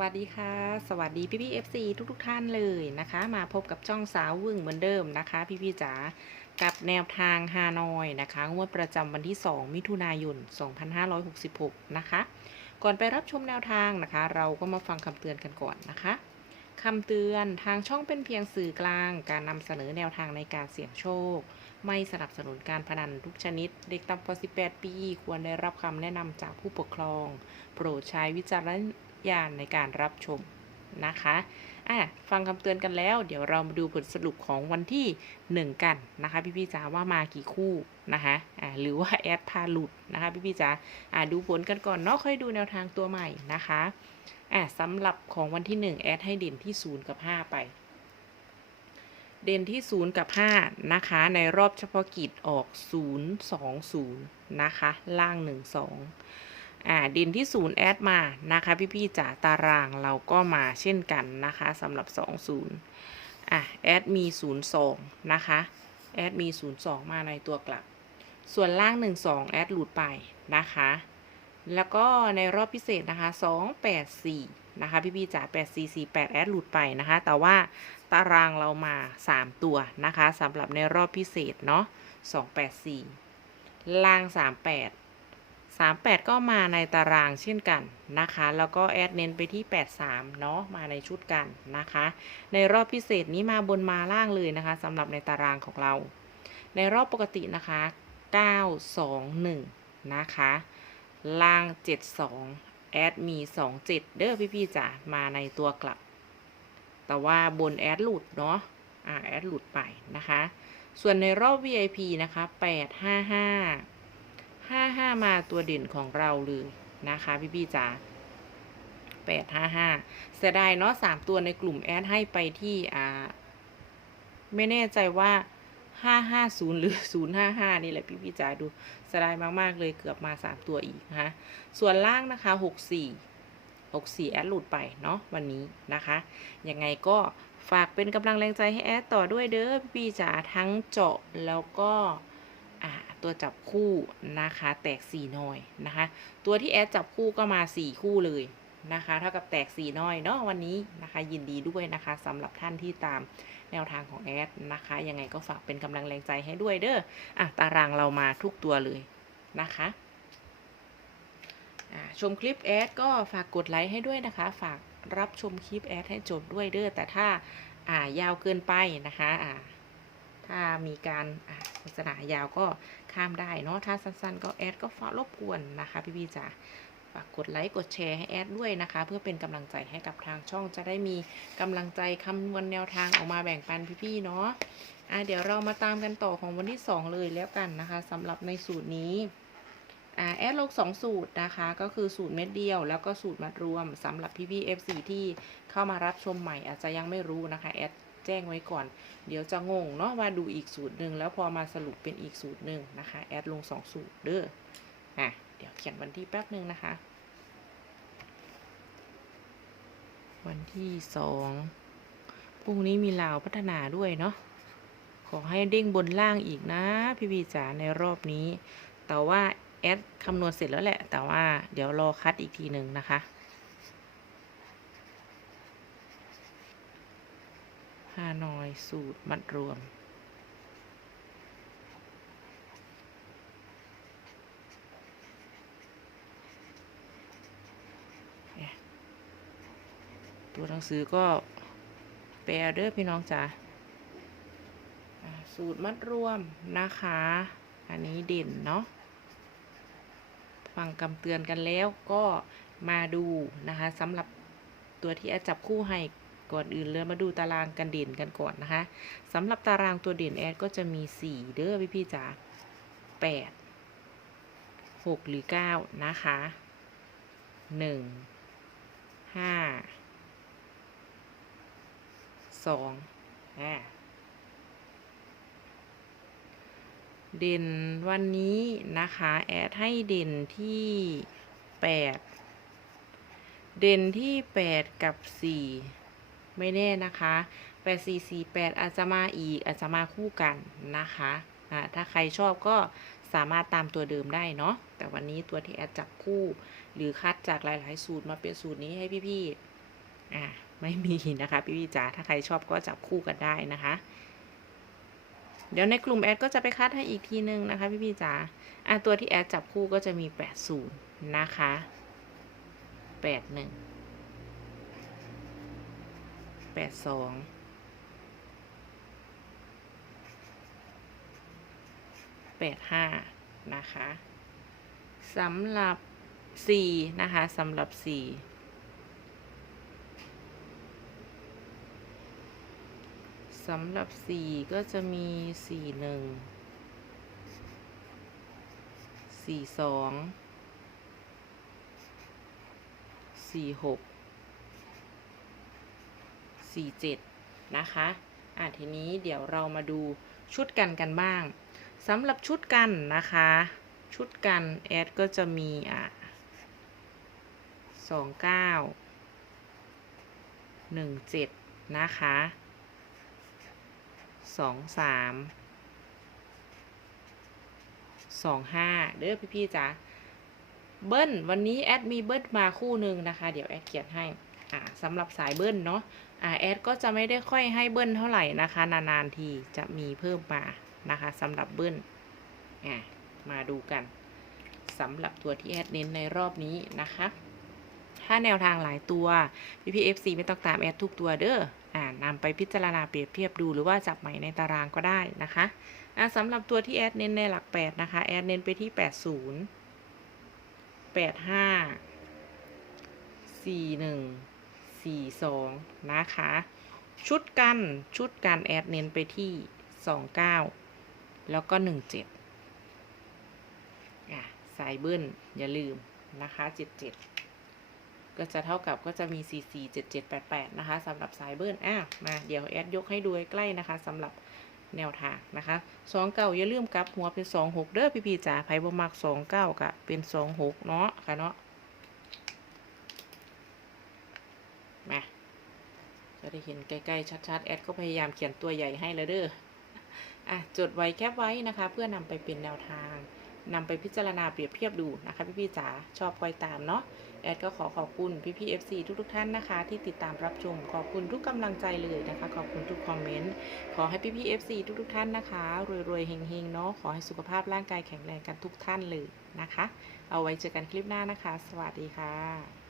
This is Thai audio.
วัสดีค่ะ สวัสดีพี่พี่เอฟซีทุกทุกๆท่านเลยนะคะ มาพบกับช่องสาววึ่งเหมือนเดิมนะคะ พี่พี่จ๋ากับแนวทางฮานอยนะคะงวดประจำวันที่ 2 มิถุนายน 2566 นะคะ ก่อนไปรับชมแนวทางนะคะ เราก็มาฟังคำเตือนกันก่อนนะคะคำเตือนทางช่องเป็นเพียงสื่อกลาง การนำเสนอแนวทางในการเสี่ยงโชค ไม่สนับสนุนการพนันทุกชนิด เด็กต่ำกว่า 18 ปี ควรได้รับคำแนะนำจากผู้ปกครอง โปรดใช้วิจารณ ญาณในการรับชมนะคะอะฟังคำเตือนกันแล้ว เดี๋ยวเรามาดูผลสรุปของวันที่ 1 กันนะคะ พี่พี่จ๋าว่ามากี่คู่นะคะอะหรือว่าแอดพาหลุดนะคะ พี่พี่จ๋าอะดูผลกันก่อนเนาะค่อยดูแนวทางตัวใหม่นะคะอะสำหรับของวันที่ 1 แอดให้เด่นที่ 0 กับ 5 ไป เด่นที่ 0 กับ 5 นะคะ ในรอบเฉพาะกิจออก 0 2 0 นะคะ ล่าง 1 2 อ่าเด่นที่0แอดมานะคะ พี่ๆจ๋าตารางเราก็มาเช่นกันนะคะสำหรับ 2 0อะแอดมี 0 2 นะคะแอดมี 0 2 มาในตัวกลับ ส่วนล่าง 1 2 แอดหลุดไปนะคะ แล้วก็ในรอบพิเศษนะคะ2 8 4 นะคะ พี่ๆจ๋า8 4 4 8 แอดหลุดไปนะคะ แต่ว่าตารางเรามา 3 ตัวนะคะสำหรับในรอบพิเศษเนาะ2 8 4 ล่าง 3 8 38 ก็มาในตารางเช่นกันนะคะ แล้วก็แอดเน้นไปที่ 83 เนาะมาในชุดกันนะคะ ในรอบพิเศษนี้มาบนมาล่างเลยนะคะสำหรับในตารางของเรา ในรอบปกตินะคะ 921 นะคะ ล่าง 72 แอดมี 27 เด้อพี่ๆจ๋ามาในตัวกลับ แต่ว่าบนแอดหลุดเนาะอ่าแอดหลุดไปนะคะ ส่วนในรอบ VIP นะคะ 855 55มาตัวเด่นของเราเลยนะคะ พี่พี่จ๋า855เสียดายเนาะ3ตัวในกลุ่มแอดให้ไปที่อ่า ไม่แน่ใจว่า550หรือ055นี่แหละพี่พี่จ๋าดูเสียดายมาก ๆ เลยเกือบมา3ตัวอีกนะคะส่วนล่างนะคะ64 64แอดหลุดไปเนาะวันนี้นะคะ ยังไงก็ฝากเป็นกำลังแรงใจให้แอดต่อด้วยเด้อพี่จ๋าทั้งเจาะแล้วก็ ตัวจับคู่นะคะ แตก4น้อยนะคะ ตัวที่แอดจับคู่ก็มา4คู่เลยนะคะเท่ากับแตก4น้อยเนาะวันนี้นะคะ ยินดีด้วยนะคะสำหรับท่านที่ตามแนวทางของแอดนะคะ ยังไงก็ฝากเป็นกำลังแรงใจให้ด้วยเด้ออะตารางเรามาทุกตัวเลยนะคะอ่าชมคลิปแอดก็ฝากกดไลค์ให้ด้วยนะคะ ฝากรับชมคลิปแอดให้จบด้วยเด้อแต่ถ้าอ่ายาวเกินไปนะคะอ่า ถ้ามีการโฆษณายาวก็ข้ามได้เนาะถ้าสั้นๆ ก็แอดก็ฝากรบกวนนะคะพี่ๆจ๋าฝากกดไลค์กดแชร์ให้แอดด้วยนะคะ เพื่อเป็นกำลังใจให้กับทางช่องจะได้มีกำลังใจคำนวณแนวทางออกมาแบ่งปันพี่ๆเนาะอะเดี๋ยวเรามาตามกันต่อของวันที่ 2 เลยแล้วกันนะคะสำหรับในสูตรนี้อ่าแอดลงสองสูตรนะคะ ก็คือสูตรเม็ดเดียว แล้วก็สูตรมัดรวมสำหรับพี่พี่ๆ FC ที่เข้ามารับชมใหม่อาจจะยังไม่รู้นะคะแอด แจ้งไว้ก่อน เดี๋ยวจะงงเนาะว่าดูอีกสูตรหนึ่งแล้วพอมาสรุปเป็นอีกสูตรหนึ่งนะคะ แอดลงสองสูตรเด้ออะเดี๋ยวเขียนวันที่แป๊บหนึ่งนะคะ วันที่สองพรุ่งนี้มีลาวพัฒนาด้วยเนาะขอให้เด้งบนล่างอีกนะ พี่พีจ๋าในรอบนี้ แต่ว่าแอดคำนวณเสร็จแล้วแหละ แต่ว่าเดี๋ยวรอคัดอีกทีหนึ่งนะคะ ฮานอยสูตรมัดรวม ตัวหนังสือก็แปลเด้อพี่น้องจ๋าสูตรมัดรวมนะคะ อันนี้เด่นเนาะฟังคำเตือนกันแล้วก็มาดูนะคะสำหรับตัวที่อดจับคู่ให้ ก่อนอื่นเลยมาดูตารางกันเด่นกันก่อนนะคะสำหรับตารางตัวเด่นแอดก็จะมี 4 เด้อพี่พี่จ๋า8 6 หรือ 9 นะคะ 1 5 2อ่าเด่นวันนี้นะคะ แอดให้เด่นที่ 8 เด่นที่ 8 กับ 4 ไม่แน่นะคะ8 4 4 8อาจจะมาอีกอาจจะมาคู่กันนะคะถ้าใครชอบก็สามารถตามตัวเดิมได้เนาะแต่วันนี้ตัวที่แอดจับคู่ หรือคัดจากหลาย ๆ สูตรมาเป็นสูตรนี้ให้พี่ๆอ่าไม่มีนะคะพี่พี่ๆจ๋าถ้าใครชอบก็จับคู่กันได้นะคะ เดี๋ยวในกลุ่มแอดก็จะไปคัดให้อีกทีนึงนะคะพี่พี่ๆจ๋าอะตัวที่แอดจับคู่ก็จะมี 80 นะคะ 81 แปดสองแปดห้านะคะสำหรับสี่นะคะสำหรับสี่สำหรับสี่ก็จะมีสี่หนึ่งสี่สองสี่หก 4 7 นะคะ อะทีนี้เดี๋ยวเรามาดูชุดกันกันบ้างสำหรับชุดกันนะคะ ชุดกันแอดก็จะมีอะสองเก้าหนึ่งเจ็ดนะคะสองสามสองห้าเด้อพี่พี่ๆจ๋าเบิ้ลวันนี้ แอดมีเบิ้ลมาคู่หนึ่งนะคะ เดี๋ยว แอดเขียนให้ อ่าสำหรับสายเบิ้ลเนาะอ่าแอดก็จะไม่ได้ค่อยให้เบิ้ลเท่าไหร่นะคะ นานๆทีจะมีเพิ่มมานะคะสำหรับเบิ้ลอ่ามาดูกันสำหรับตัวที่แอดเน้นในรอบนี้นะคะ ถ้าแนวทางหลายตัวพี่พีเอฟซีไม่ต้องตามแอดทุกตัวเด้ออ่านำไปพิจารณาเปรียบเทียบดูหรือว่าจับใหม่ในตารางก็ได้นะคะอ่าสำหรับตัวที่แอดเน้นในหลัก 8 นะคะ แอดเน้นไปที่ 80 85 41 42 นะคะ ชุดกันชุดกันแอดเน้นไปที่ 29 แล้วก็ 17อะสายเบิ้ลอย่าลืมนะคะ 77 ก็จะเท่ากับก็จะมี 4 4 7 7 8 8 นะคะสำหรับสายเบิ้ลอะมาเดี๋ยวแอดยกให้ดูใกล้นะคะสำหรับแนวทางนะคะสองเก่าอย่าลืมกลับหัวเป็นสองหกเด้อพี่ๆจ๋าไพ่บ่มักสองเก้ากะเป็นสองหกเนาะค่ะเนาะมา จะได้เห็นใกล้ๆชัดๆ แอดก็พยายามเขียนตัวใหญ่ให้แล้วเด้ออะจดไว้แคปไว้นะคะ เพื่อนำไปเป็นแนวทางนำไปพิจารณาเปรียบเทียบดูนะคะ พี่ๆจ๋าชอบคอยตามเนาะแอดก็ขอขอบคุณพี่พี่ FC ทุกๆท่านนะคะ ที่ติดตามรับชมขอบคุณทุกกำลังใจเลยนะคะ ขอบคุณทุกคอมเมนต์ขอให้พี่พี่ FC ทุกๆท่านนะคะรวยๆเฮงๆเนาะขอให้สุขภาพร่างกายแข็งแรงกันทุกท่านเลยนะคะ เอาไว้เจอกันคลิปหน้านะคะ สวัสดีค่ะ